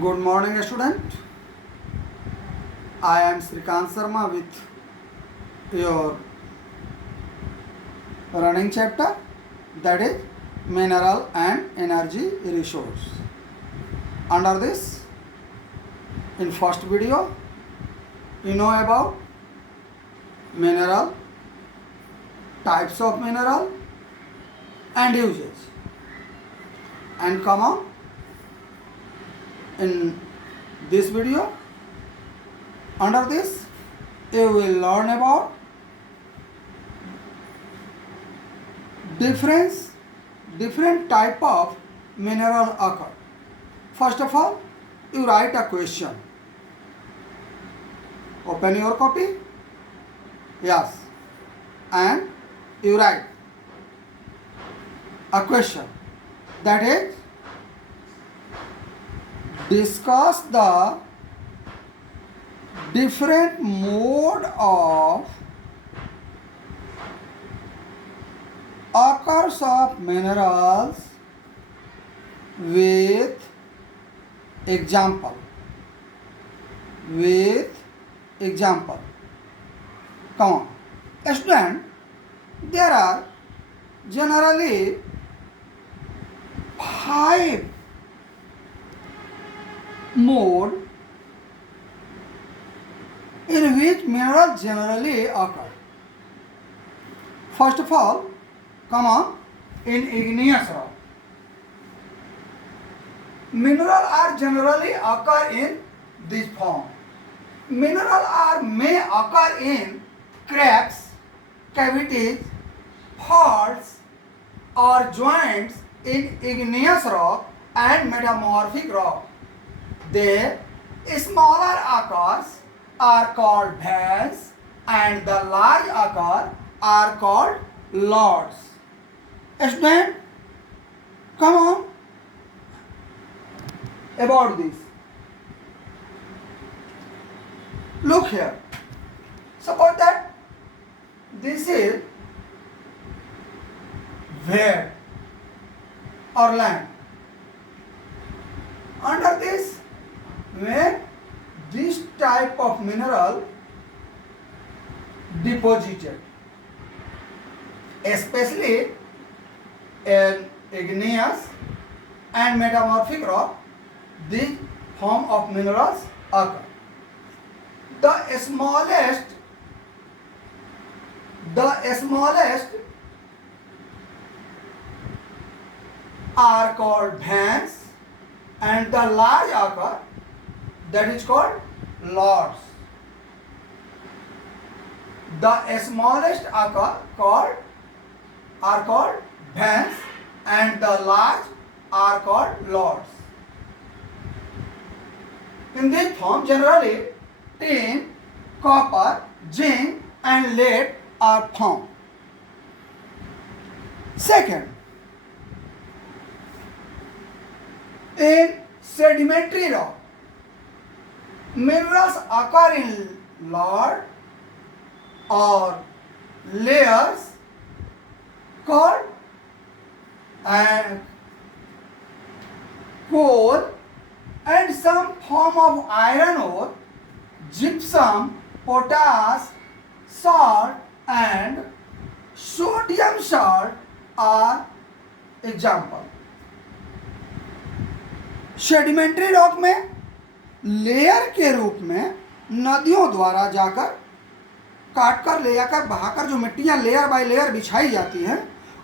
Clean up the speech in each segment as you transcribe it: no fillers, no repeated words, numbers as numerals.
Good morning, student. I am Srikant Sharma with your running chapter, that is mineral and energy resource. Under this, in first video, you know about mineral, types of mineral and usage. And come on, in this video, under this, you will learn about different type of mineral occur. First of all, you write a question. Open your copy. Yes. And you write a question. That is, discuss the different mode of occurs of minerals with example. Come on. Student, there are generally 5 mode in which minerals generally occur. First of all, come on, in igneous rock. Minerals are generally occur in this form. Minerals may occur in cracks, cavities, faults or joints in igneous rock and metamorphic rock. The smaller occurs are called veins and the large occur are called lords. Student, come on about this. Look here. Suppose that this is vein or land. Under this, when this type of mineral deposited, especially in igneous and metamorphic rock, this form of minerals occur. The smallest are called veins and the large occur, that is called lords. The smallest are called veins and the large are called lords. In this form, generally tin, copper, zinc and lead are found. Second, in sedimentary rock, minerals occur in lord or layers called coal and some form of iron ore, gypsum, potash, salt and sodium salt are example. Sedimentary rock में लेयर के रूप में नदियों द्वारा जाकर काटकर ले जाकर बहाकर जो मिट्टियां लेयर बाय लेयर बिछाई जाती हैं,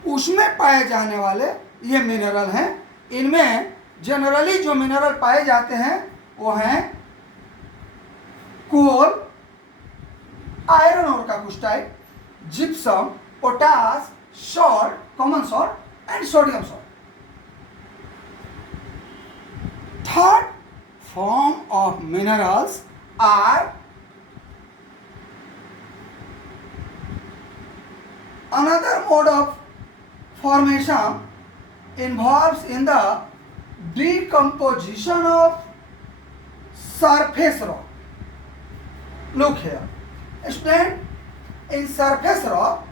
उसमें पाए जाने वाले ये मिनरल हैं. इनमें जनरली जो मिनरल पाए जाते हैं वो हैं कोल, आयरन ओर का कुछ type, gypsum, potash, salt, common salt and sodium salt. Third form of minerals are another mode of formation involves in the decomposition of surface rock. Look here. Student, in surface rock,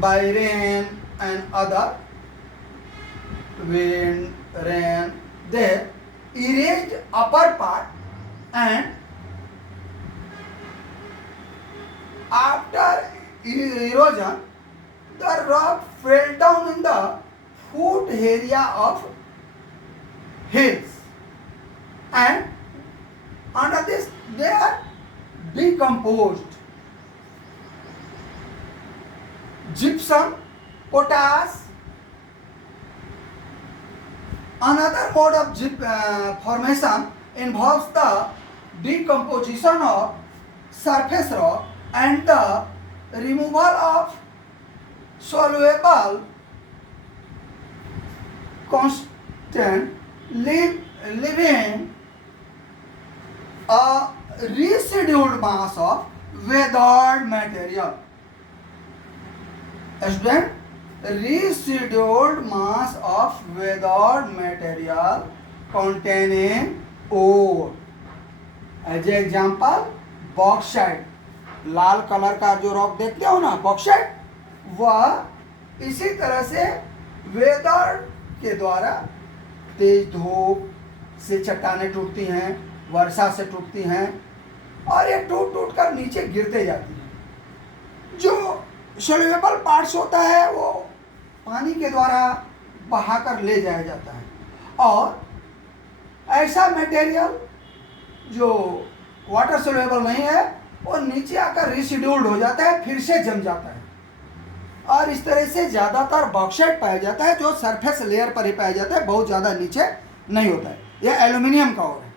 by rain and other wind, rain, they erased upper part, and after erosion, the rock fell down in the foot area of hills, and under this they are decomposed. Gypsum, potash. Another mode of formation involves the decomposition of surface rock and the removal of soluble constant leaving a residual mass of weathered material. Student, residual mass of weathered material containing ore. As an example, bauxite. लाल कलर का जो रॉक देखते हो ना, बॉक्साइट, वह इसी तरह से वेदर के द्वारा तेज धूप से चट्टानें टूटती हैं, वर्षा से टूटती हैं और ये टूट टूट कर नीचे गिरते जाती हैं। जो सोल्यूबल पार्ट्स होता है वो पानी के द्वारा बहाकर ले जाया जाता है, और ऐसा मटेरियल जो वाटर सोल्यूबल नहीं है वो नीचे आकर रिसिड्यूल्ड हो जाता है, फिर से जम जाता है, और इस तरह से ज़्यादातर बॉक्साइट पाया जाता है जो सरफेस लेयर पर ही पाया जाता है, बहुत ज़्यादा नीचे नहीं होता है। यह एल्यूमिनियम का और है।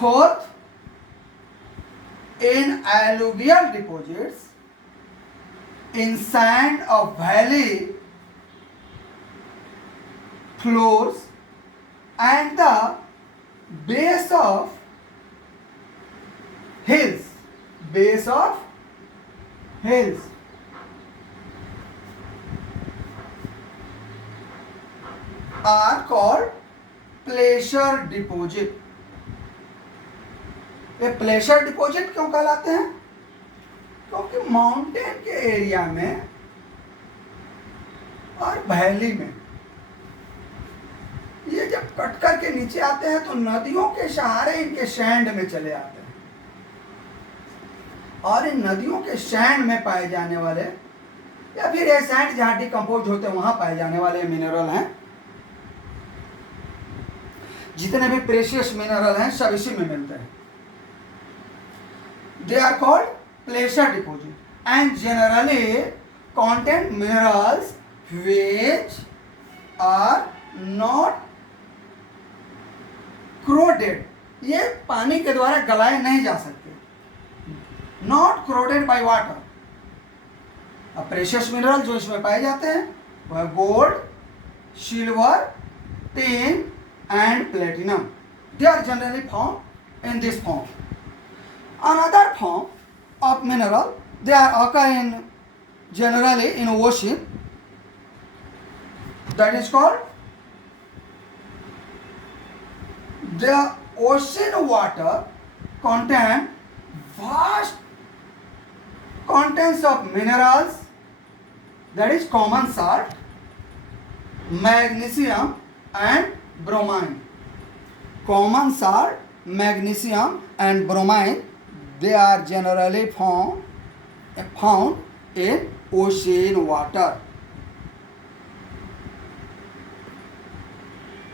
फोर्थ, इन alluvial deposits in sand of valley floors and the base of hills are called pleasure deposit. ये प्लेशर डिपॉजिट क्यों कहलाते हैं? क्योंकि माउंटेन के एरिया में और वैली में ये जब कट कर के नीचे आते हैं तो नदियों के सहारे इनके सैंड में चले आते हैं, और इन नदियों के सैंड में पाए जाने वाले, या फिर ये सैंड जहां डिकम्पोज होते हैं वहां पाए जाने वाले मिनरल हैं। जितने भी प्रेशियस मिनरल हैं सब इसी में मिलते हैं। They are called placer deposit and generally contain minerals which are not corroded। ये पानी के द्वारा गलाए नहीं जा सकते, नॉट corroded by water। अब प्रेशियस मिनरल जो इसमें पाए जाते हैं वह gold, silver, tin and platinum. They are generally found in this form. Another form of mineral, they are occur in generally in ocean, that is called the ocean water contain vast contents of minerals, that is common salt, magnesium and bromine. Common salt, magnesium and bromine, they are generally found in ocean water।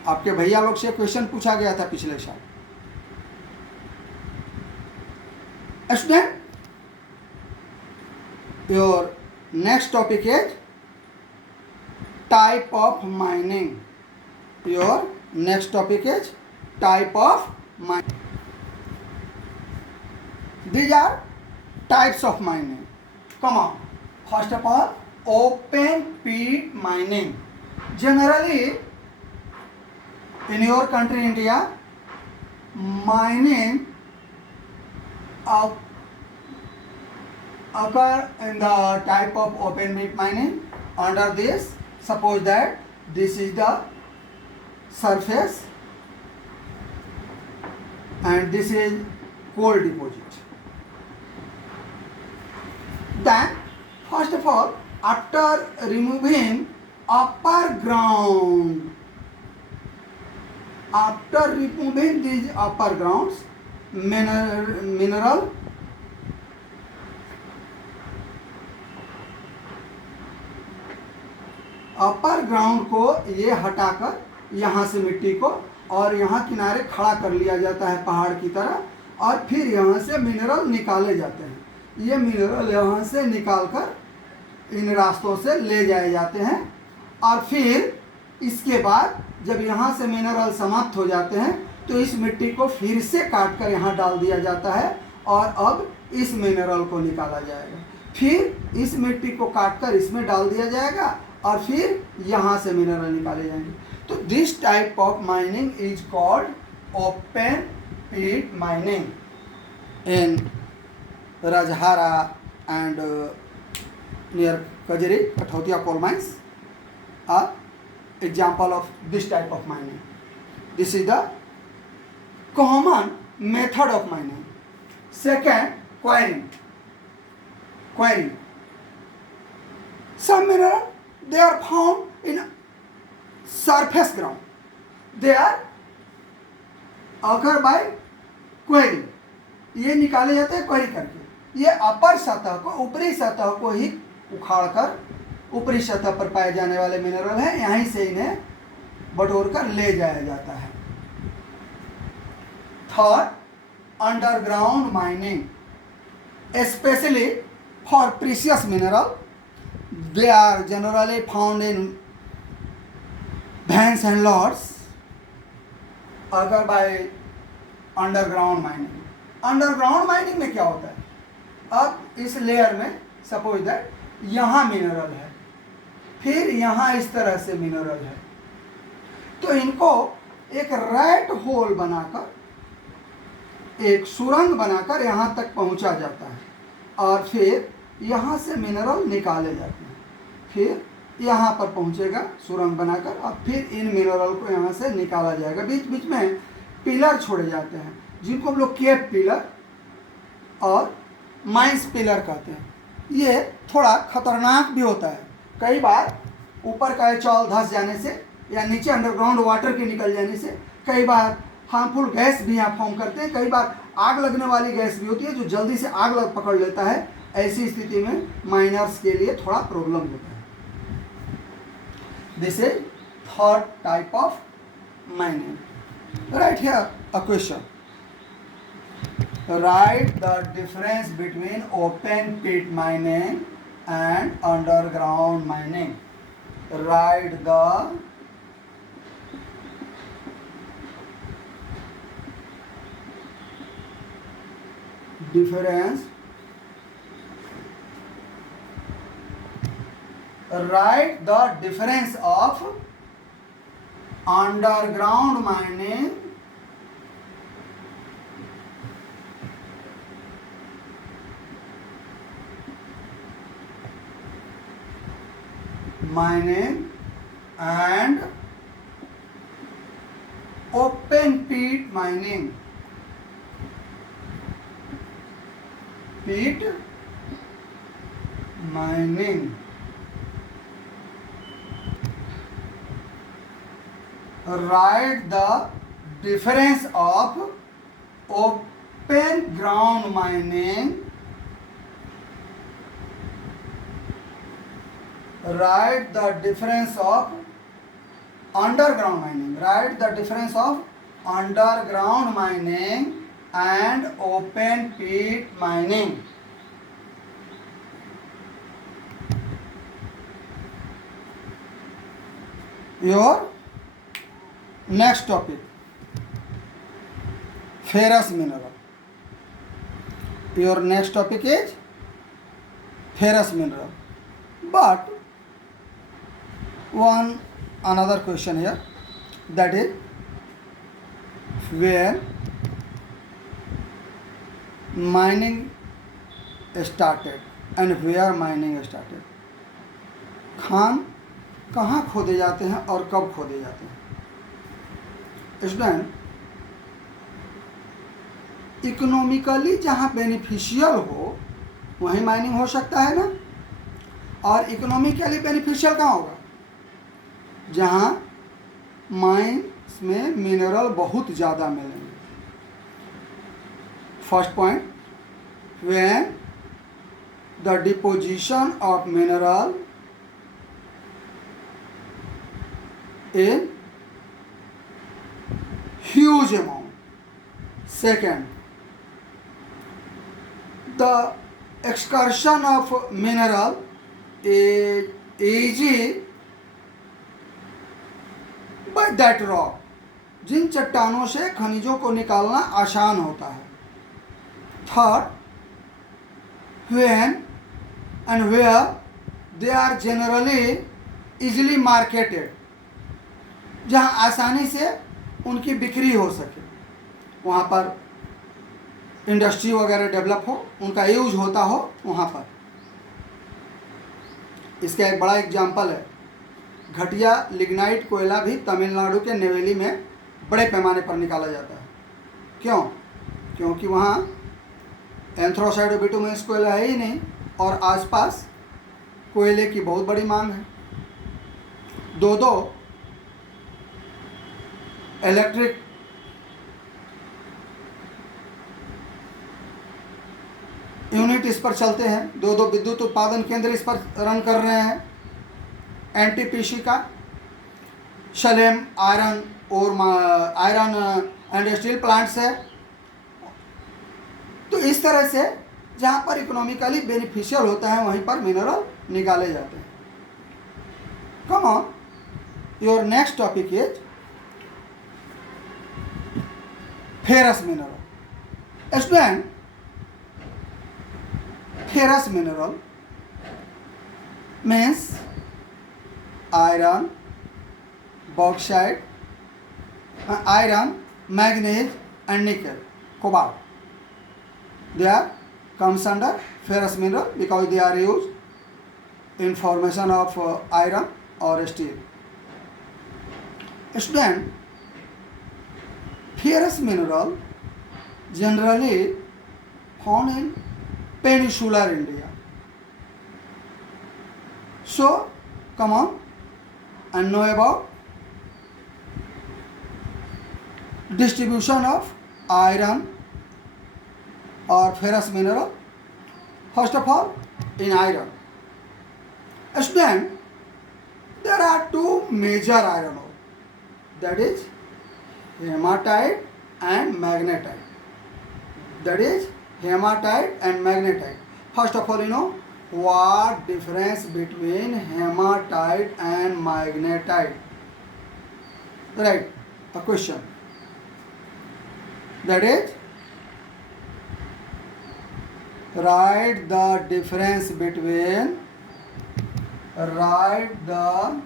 आपके भैया लोग से क्वेश्चन पूछा गया था पिछले साल। Student, your next topic is type of mining. Your next topic is type of mining. These are types of mining. Come on. First of all, open pit mining. Generally, in your country, India, mining occur in the type of open pit mining. Under this, suppose that this is the surface and this is coal deposit. Then, first of all, after removing upper ground. After removing these upper grounds, mineral upper ground को ये हटाकर यहाँ से मिट्टी को और यहाँ किनारे खड़ा कर लिया जाता है पहाड़ की तरह, और फिर यहाँ से मिनरल निकाले जाते हैं। ये मिनरल यहाँ से निकालकर इन रास्तों से ले जाए जाते हैं, और फिर इसके बाद जब यहाँ से मिनरल समाप्त हो जाते हैं तो इस मिट्टी को फिर से काट कर यहाँ डाल दिया जाता है, और अब इस मिनरल को निकाला जाएगा। फिर इस मिट्टी को काट कर इसमें डाल दिया जाएगा और फिर यहाँ से मिनरल निकाले जाएंगे। तो this type of mining is called open pit mining in Rajhara and near Kajri Kathotia coal mines are example of this type of mining. This is the common method of mining. Second, quarrying. Quarrying. Some minerals, they are found in surface ground. They are occur by quarrying. ये निकाले जाते हैं क्वेरी करके। ये अपर सतह को, ऊपरी सतह को ही उखाड़कर ऊपरी सतह पर पाए जाने वाले मिनरल हैं, यहीं से इन्हें बटोर कर ले जाया जाता है। Third, underground mining, specially for precious mineral, they are generally found in veins and lodes अगर by underground mining. Underground mining में क्या होता है, अब इस लेयर में सपोज दैट यहाँ मिनरल है, फिर यहाँ इस तरह से मिनरल है, तो इनको एक रैट होल बनाकर, एक सुरंग बनाकर यहाँ तक पहुँचा जाता है, और फिर यहाँ से मिनरल निकाले जाते हैं। फिर यहाँ पर पहुँचेगा सुरंग बनाकर, और फिर इन मिनरल को यहाँ से निकाला जाएगा। बीच बीच में पिलर छोड़े जाते हैं, जिनको हम लोग केप पिलर और माइंस पिलर कहते हैं। ये थोड़ा खतरनाक भी होता है, कई बार ऊपर का चौल धंस जाने से या नीचे अंडरग्राउंड वाटर के निकल जाने से कई बार हार्मफुल गैस भी यहाँ फॉर्म करते हैं, कई बार आग लगने वाली गैस भी होती है जो जल्दी से आग लग पकड़ लेता है। ऐसी स्थिति में माइनर्स के लिए थोड़ा प्रॉब्लम होता है। This is third type of mining. Right here a question, write the difference between open pit mining and underground mining. Write the difference. Write the difference of underground mining and open pit mining. Pit mining. Write the difference of open ground mining. Write the difference of underground mining. Write the difference of underground mining and open pit mining. Your next topic, ferrous mineral. Your next topic is ferrous mineral. But another question here, that is where mining started and where mining started. Khan कहाँ खोदे जाते हैं और कब खोदे जाते हैं। Student, economically जहाँ बेनिफिशियल हो वहीं माइनिंग हो सकता है ना, और इकोनॉमिकली बेनिफिशियल कहाँ होगा, जहाँ माइंस में मिनरल बहुत ज़्यादा मिलेंगे। First point, when the deposition of mineral in huge amount. Second, the excursion of mineral is easy by that rock. जिन चट्टानों से खनिजों को निकालना आसान होता है। Third, when and where they are generally easily marketed, जहाँ आसानी से उनकी बिक्री हो सके, वहाँ पर इंडस्ट्री वगैरह डेवलप हो, उनका यूज होता हो वहाँ पर। इसका एक बड़ा एग्जाम्पल है, घटिया लिग्नाइट कोयला भी तमिलनाडु के नेवेली में बड़े पैमाने पर निकाला जाता है। क्यों? क्योंकि वहाँ एंथ्रासाइड और बिटुमिनस कोयला है ही नहीं और आसपास कोयले की बहुत बड़ी मांग है। दो इलेक्ट्रिक यूनिट इस पर चलते हैं, दो विद्युत उत्पादन केंद्र इस पर रन कर रहे हैं, एनटीपीसी का, सलेम आयरन और आयरन एंड स्टील प्लांट्स है। तो इस तरह से जहाँ पर इकोनॉमिकली बेनिफिशियल होता है वहीं पर मिनरल निकाले जाते हैं। Come on, your next topic is ferrous mineral. Student, ferrous mineral means iron, bauxite, iron, manganese and nickel, cobalt. They are comes under ferrous mineral because they are used in formation of iron or steel. Student, ferrous mineral generally found in peninsular India. So come on and know about distribution of iron or ferrous mineral. First of all, in iron. Student, there are two major iron ore, that is hematite and magnetite. That is hematite and magnetite. First of all, you know what difference between hematite and magnetite? Right, a question. That is, write the difference between, write the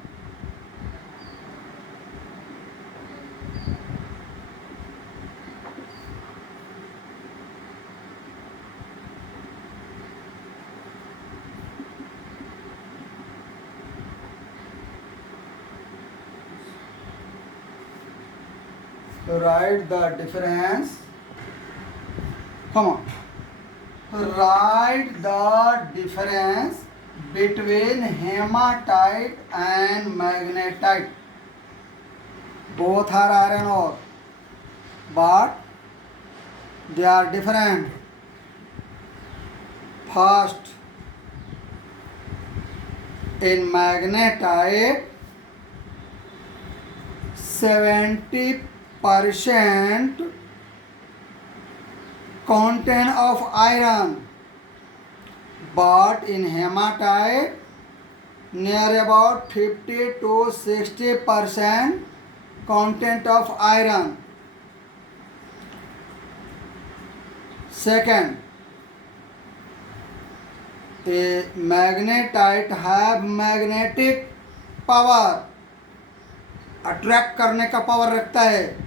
difference. Come on. Write the difference between hematite and magnetite. Both are iron ore, but they are different. First, in magnetite, 70% content of iron, but in hematite near about 50 to 60% content of iron. Second, a magnetite have magnetic power, attract करने का power रखता है,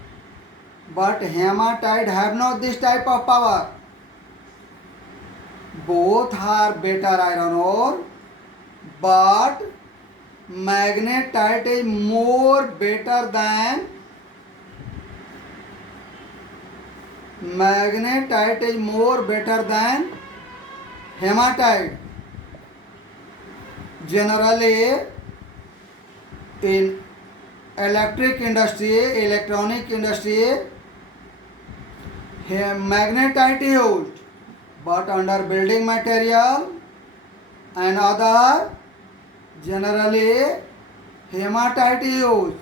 but hematite have not this type of power. Both are better iron ore, but magnetite is more better than hematite. Generally in electric industry, electronic industry, magnetite used, but under building material and other generally hematite used.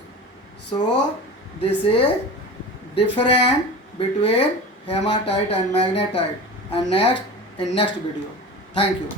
So this is different between hematite and magnetite, and next in next video. Thank you.